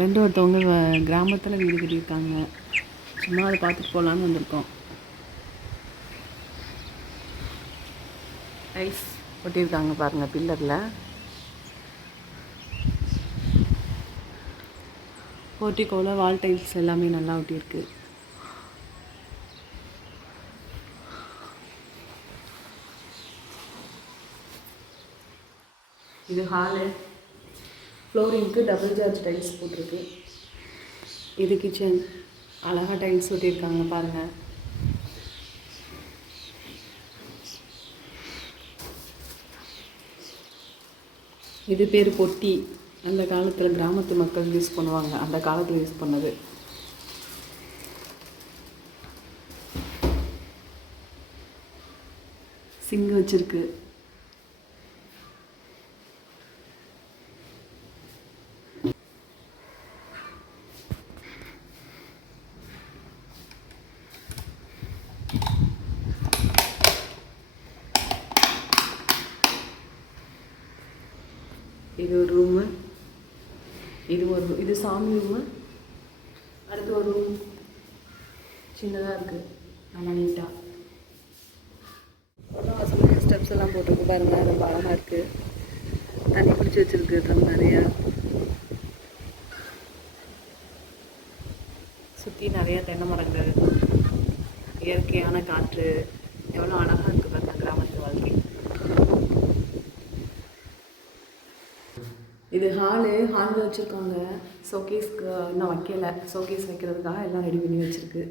ஒருத்தவங்க கிராமத்தில் வீடு கட்டியிருக்காங்க. சும்மா அதை பார்த்துட்டு போகலான்னு வந்திருக்கோம். டைல்ஸ் ஒட்டியிருக்காங்க பாருங்கள் பில்லரில். போர்ட்டிகோவில் வால் டைல்ஸ் எல்லாமே நல்லா ஒட்டியிருக்கு. இது ஹாலு. ஃப்ளோரிங்க்கு டபுள் சார்ஜ் டைல்ஸ் போட்டிருக்கு. இது கிச்சன். அழகாக டைல்ஸ் ஒட்டியிருக்காங்க பாருங்கள். இது பேர் பொட்டி. அந்த காலத்தில் கிராமத்து மக்கள் யூஸ் பண்ணுவாங்க. அந்த காலத்தில் யூஸ் பண்ணது. சிங்க் வச்சுருக்கு. இது ஒரு ரூமு. இது சாமி ரூமு. அடுத்து ஒரு ரூம் சின்னதாக இருக்குது. நல்லா நீட்டாக ஸ்டெப்ஸ் எல்லாம் போட்டிருக்கு பாருங்கள். ரொம்ப அழகாக இருக்குது. தண்ணி பிடிச்சி வச்சுருக்கு ட்ரம் நிறையா. சுற்றி நிறையா தென்னை மரங்கள், இயற்கையான காற்று. எவ்வளோ அழகாக இருக்குது பாருங்கள் கிராமத்து வாழ்க்கை. இது ஹாலில் வச்சுருக்காங்க. ஷோகேஸ்க்கு இன்னும் வைக்கலை. ஷோகேஸ் வைக்கிறதுக்காக எல்லாம் ரெடி பண்ணி வச்சுருக்கு.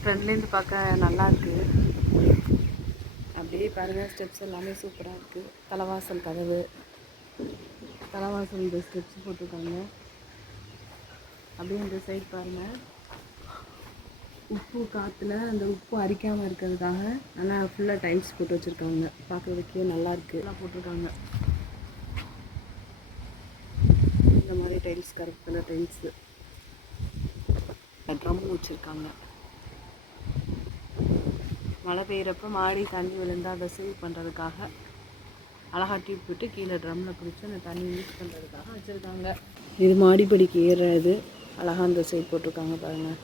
ஃப்ரெண்ட்லேருந்து பார்க்க நல்லாயிருக்கு. அப்படியே பாருங்கள் ஸ்டெப்ஸ் எல்லாமே சூப்பராக இருக்குது. தலைவாசல் கதவு, தலைவாசல் இந்த ஸ்டெப்ஸ் போட்டிருக்காங்க. அப்படியே இந்த சைட் பாருங்கள். உப்பு காற்றுல அந்த உப்பு அரிக்காமல் இருக்கிறதுக்காக நல்லா ஃபுல்லாக டைல்ஸ் போட்டு வச்சுருக்காங்க. பார்க்குறதுக்கே நல்லாயிருக்கு. எல்லாம் போட்டிருக்காங்க. இந்த மாதிரி டைல்ஸ், கரெக்ட் கலர் டைல்ஸு. ட்ரம்மும் வச்சுருக்காங்க. மழை பெய்கிறப்ப மாடி தண்ணி விழுந்தால் அதை சேவ் பண்ணுறதுக்காக அழகா டியூப் விட்டு கீழே ட்ரம்மில் பிடிச்சி அந்த தண்ணி யூஸ் பண்ணுறதுக்காக வச்சுருக்காங்க. இது மாடிப்படிக்கு ஏறுறது. அழகாக அந்த சைட் போட்டிருக்காங்க பாருங்கள்.